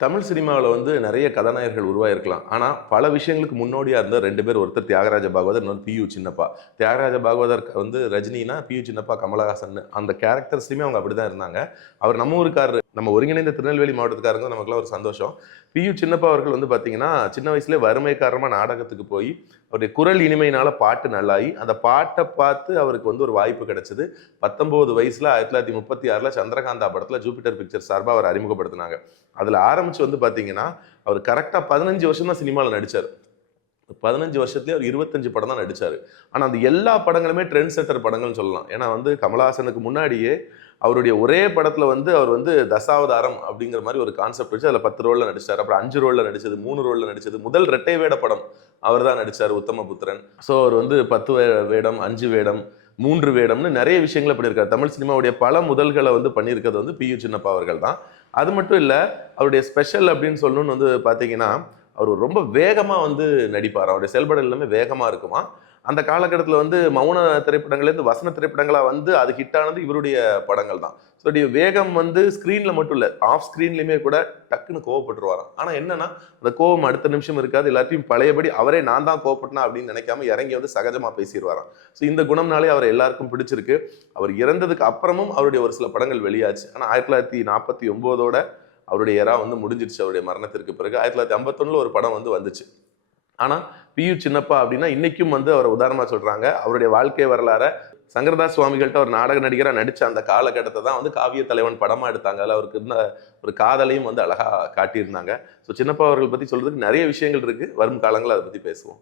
தமிழ் சினிமாவில் வந்து நிறைய கதாநாயகர்கள் உருவாயிருக்கலாம். ஆனால் பல விஷயங்களுக்கு முன்னோடியாக இருந்த 2 பேர். ஒருத்தர் தியாகராஜ பாகவதர், இன்னொரு பியு சின்னப்பா. தியாகராஜ பாகவதர் வந்து ரஜினினா, பியு சின்னப்பா கமலஹாசன். அந்த கேரக்டர்ஸ்லையுமே அவங்க அப்படி தான் இருந்தாங்க. அவர் நம்ம ஊருக்காரரு. நம்ம ஒருங்கிணைந்த திருநெல்வேலி மாவட்டத்துக்காரங்க நமக்குலாம் ஒரு சந்தோஷம். பியு சின்னப்பா அவர்கள் வந்து பார்த்தீங்கன்னா, சின்ன வயசுலேயே வறுமை காரணமாக நாடகத்துக்கு போய் அவருடைய குரல் இனிமையினால பாட்டு நல்லாயி, அந்த பாட்டை பார்த்து அவருக்கு வந்து ஒரு வாய்ப்பு கிடைச்சது. 19 வயசுல 1936ல சந்திரகாந்தா படத்தில் ஜூபிட்டர் பிக்சர்ஸ் சார்பாக அவர் அறிமுகப்படுத்தினாங்க. அதில் ஆரம்பிச்சு வந்து பார்த்தீங்கன்னா, அவர் கரெக்டாக 15 வருஷம் தான் சினிமாவில் நடித்தார். 15 வருஷத்துலேயே அவர் 25 படம் தான் நடித்தார். ஆனால் அந்த எல்லா படங்களுமே ட்ரெண்ட் செட்டர் படங்கள்னு சொல்லலாம். ஏன்னா வந்து கமலஹாசனுக்கு முன்னாடியே அவருடைய ஒரே படத்தில் வந்து அவர் வந்து தசாவதாரம் அப்படிங்கிற மாதிரி ஒரு கான்செப்ட் வச்சு அதில் 10 ரோலில் நடிச்சார். அப்புறம் 5 ரோலில் நடிச்சது, 3 ரோலில் நடிச்சது. முதல் இரட்டை வேட படம் அவர் தான் நடித்தார், உத்தமபுத்திரன். ஸோ அவர் வந்து 10 வேடம், 5 வேடம், 3 வேடம்னு நிறைய விஷயங்களை பண்ணியிருக்காரு. தமிழ் சினிமாவுடைய பல முதல்களை வந்து பண்ணியிருக்கிறது வந்து பியு சின்னப்பா அவர்கள் தான். அது மட்டும் இல்லை, அவருடைய ஸ்பெஷல் அப்படின்னு சொல்லணும்னு வந்து பார்த்தீங்கன்னா, அவர் ரொம்ப வேகமாக வந்து நடிப்பார். அவருடைய செயல்பாடு எல்லாமே வேகமாக இருக்குமா. அந்த காலகட்டத்தில் வந்து மௌன திரைப்படங்கள்லேருந்து வசன திரைப்படங்களாக வந்து அது ஹிட் ஆனது இவருடைய படங்கள் தான். ஸோ வேகம் வந்து ஸ்க்ரீனில் மட்டும் இல்லை, ஆஃப் ஸ்க்ரீன்லையுமே கூட டக்குன்னு கோவப்பட்டுருவாராம். ஆனால் என்னன்னா, அந்த கோவம் அடுத்த நிமிஷம் இருக்காது. எல்லாத்தையும் பழையபடி அவரே நான் தான் கோவப்பட்டனா அப்படின்னு நினைக்காம இறங்கி வந்து சகஜமாக பேசிடுவாராம். ஸோ இந்த குணம்னாலே அவர் எல்லாருக்கும் பிடிச்சிருக்கு. அவர் இறந்ததுக்கு அப்புறமும் அவருடைய ஒரு சில படங்கள் வெளியாச்சு. ஆனால் 1949ஓட அவருடைய எரா வந்து முடிஞ்சிருச்சு. அவருடைய மரணத்திற்கு பிறகு 1951 ஒரு படம் வந்து வந்துச்சு. ஆனால் பியு சின்னப்பா அப்படின்னா இன்னைக்கும் வந்து அவரை உதாரணமாக சொல்றாங்க. அவருடைய வாழ்க்கை வரலாற சங்கரதாஸ் சுவாமிகள்கிட்ட ஒரு நாடக நடிகராக நடிச்ச அந்த காலகட்டத்தை தான் வந்து காவிய தலைவன் படமா எடுத்தாங்க. அதில் அவருக்கு இருந்த ஒரு காதலையும் வந்து அழகா காட்டியிருந்தாங்க. ஸோ சின்னப்பா அவர்கள் பற்றி சொல்றதுக்கு நிறைய விஷயங்கள் இருக்கு. வரும் காலங்களில் அதை பற்றி பேசுவோம்.